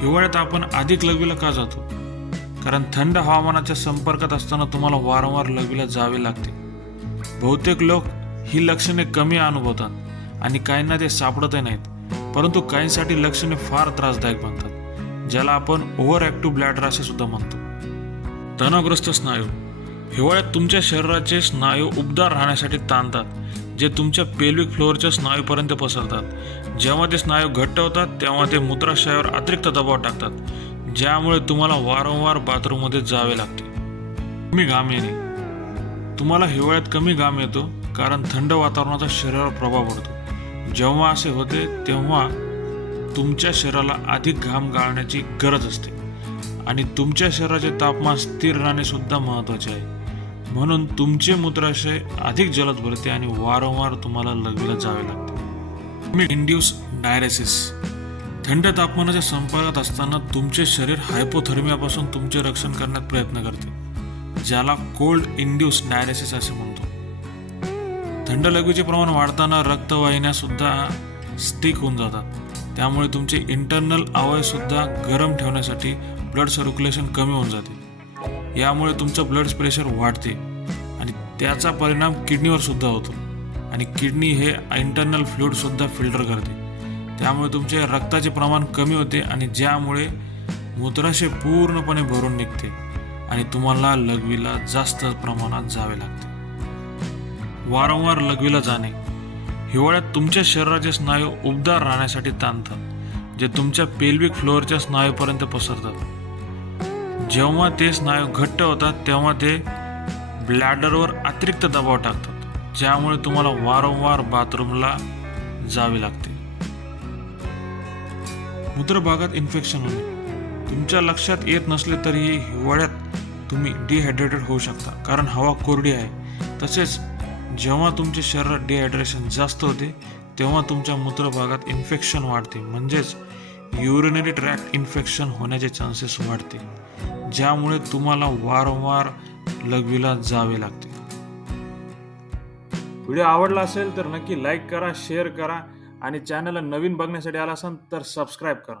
हिवाळ्यात आपण अधिक लघवीला का जातो? कारण थंड हवामानाच्या संपर्कात असताना तुम्हाला वारंवार लघवीला जावे लागते. बहुतेक लोक ही लक्षणे कमी अनुभवतात आणि काहींना ते सापडतही नाहीत, परंतु काहींसाठी लक्षणे फार त्रासदायक बनतात, ज्याला आपण ओव्हर ॲक्टिव्ह ब्लॅडर असे सुद्धा म्हणतो. तणावग्रस्त स्नायू. हिवाळ्यात तुमच्या शरीराचे स्नायू उबदार राहण्यासाठी ताणतात, जे तुमच्या पेल्विक फ्लोअरच्या स्नायूपर्यंत पसरतात. जेव्हा ते स्नायू घट्ट होतात तेव्हा ते मूत्राशयावर अतिरिक्त दबाव टाकतात, ज्यामुळे तुम्हाला वारंवार बाथरूममध्ये जावे लागते. कमी घाम येणे. तुम्हाला हिवाळ्यात कमी घाम येतो कारण थंड वातावरणाचा शरीरावर प्रभाव पडतो. जेव्हा असे होते तेव्हा तुमच्या शरीराला अधिक घाम गाळण्याची गरज असते आणि तुमच्या शरीराचे तापमान स्थिर राहणे सुद्धा महत्त्वाचे आहे. म्हणून तुमचे मूत्राशय अधिक जलद भरते आणि वारंवार तुम्हाला लघवीला जावे लागते. Induce diuresis. थंड तापमानाच्या संपर्कात असताना तुमचे शरीर हायपोथर्मियापासून तुमचे रक्षण करण्यात प्रयत्न करते, ज्याला कोल्ड इंड्यूस डायरेसिस असे म्हणतो. थंड लघवीचे प्रमाण वाढताना रक्तवाहिन्या सुद्धा स्टिक होऊन जातात, त्यामुळे तुमचे इंटरनल अवयव सुद्धा गरम ठेवण्यासाठी ब्लड सर्क्युलेशन कमी होऊन जाते. यामुळे तुमचं ब्लड प्रेशर वाढते आणि त्याचा परिणाम किडनीवर सुद्धा होतो आणि किडनी हे इंटरनल फ्लुइड सुद्धा फिल्टर करते. त्यामुळे तुमचे रक्ताचे प्रमाण कमी होते आणि ज्यामुळे मूत्राशय पूर्णपणे भरून निघते आणि तुम्हाला लघवीला जास्त प्रमाणात जावे लागते. वारंवार लघवीला जाणे. हिवाळ्यात तुमच्या शरीराचे स्नायू उबदार राहण्यासाठी ताणतात, जे तुमच्या पेल्विक फ्लोअरच्या स्नायूपर्यंत पसरतात. जेव्हा ते स्नायू घट्ट होतात तेव्हा ते ब्लॅडरवर अतिरिक्त दबाव टाकतात, ज्यामुळे तुम्हाला वारंवार बाथरूमला जावे लागते. मूत्रभागात इन्फेक्शन होणे. तुमच्या लक्षात येत नसले तरीही हिवाळ्यात तुम्ही डिहायड्रेटेड होऊ शकता, कारण हवा कोरडी आहे. तसेच जेव्हा तुमच्या शरीरात डिहायड्रेशन जास्त होते तेव्हा तुमच्या मूत्रभागात इन्फेक्शन वाढते, म्हणजेच युरिनरी ट्रॅक्ट इन्फेक्शन होण्याचे चान्सेस वाढते, ज्यामुळे तुम्हाला वारंवार लघवीला जावे लागते. व्हिडिओ आवडला असेल तर नक्की लाईक करा, शेअर करा आणि चॅनलला नवीन बघण्यासाठी आला असाल तर सबस्क्राईब करा.